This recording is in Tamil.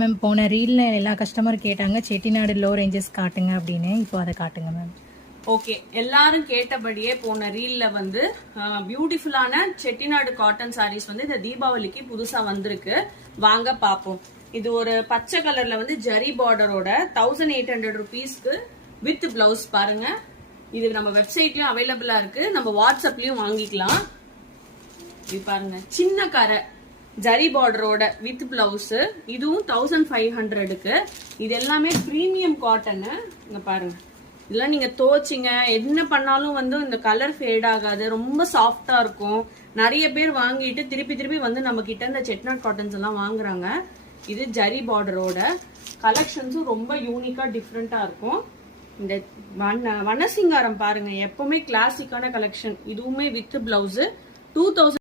மேம் போன ரீல்ல எல்லா கஸ்டமரும் கேட்டாங்க செட்டிநாடு லோ ரேஞ்சஸ் காட்டுங்க அப்படின்னு. இப்போ அதை காட்டுங்க மேம். ஓகே, எல்லாரும் கேட்டபடியே போன ரீல்ல வந்து பியூட்டிஃபுல்லான செட்டிநாடு காட்டன் சாரீஸ் வந்து இந்த தீபாவளிக்கு புதுசா வந்திருக்கு. வாங்க பாப்போம். இது ஒரு பச்சை கலர்ல வந்து ஜரி பார்டரோட 1800 rupeesக்கு வித் பிளவுஸ் பாருங்க. இது நம்ம வெப்சைட்லயும் அவைலபிளா இருக்கு, நம்ம வாட்ஸ்அப்லயும் வாங்கிக்கலாம். இது பாருங்க, சின்ன கரை ஜரி பார்டரோட வித் பிளவுஸ். இதுவும் 1500க்கு. இது எல்லாமே பிரீமியம் காட்டன். இங்க பாருங்க, இதெல்லாம் நீங்க தோச்சிங்க என்ன பண்ணாலும் வந்து இந்த கலர் ஃபேட் ஆகாது, ரொம்ப சாஃப்டா இருக்கும். நிறைய பேர் வாங்கிட்டு திருப்பி திருப்பி வந்து நம்ம கிட்ட இந்த செட்டிநாடு காட்டன்ஸ் எல்லாம் வாங்குறாங்க. இது ஜரி பார்டரோட கலெக்ஷன்ஸும் ரொம்ப யூனிக்கா டிஃப்ரெண்டா இருக்கும். இந்த வனசிங்காரம் பாருங்க, எப்பவுமே கிளாசிக்கான கலெக்ஷன். இதுவுமே வித் பிளவுஸ் 2000